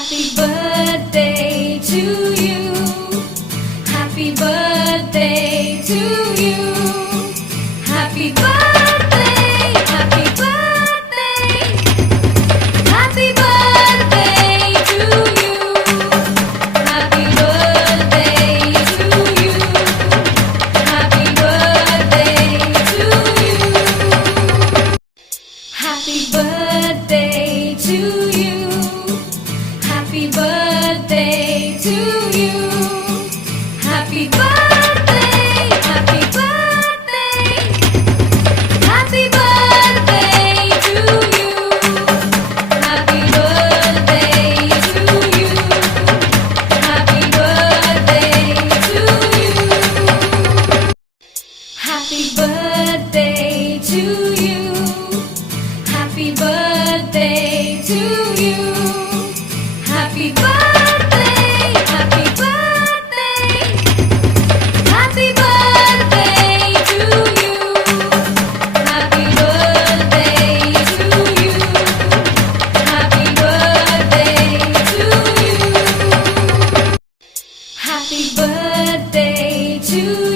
Happy birthday to you. Happy birthday to you. Happy birthday, happy birthday. Happy birthday to you. Happy birthday to you. Happy birthday to you. Happy birthday to you. Happy birthday to you. Happy birthday, happy birthday. Happy birthday to you. Happy birthday to you. Happy birthday to you. Happy birthday to you. Happy birthday to you. Happy birthday, happy birthday. Happy birthday to you. Happy birthday to you. Happy birthday to you. Happy birthday to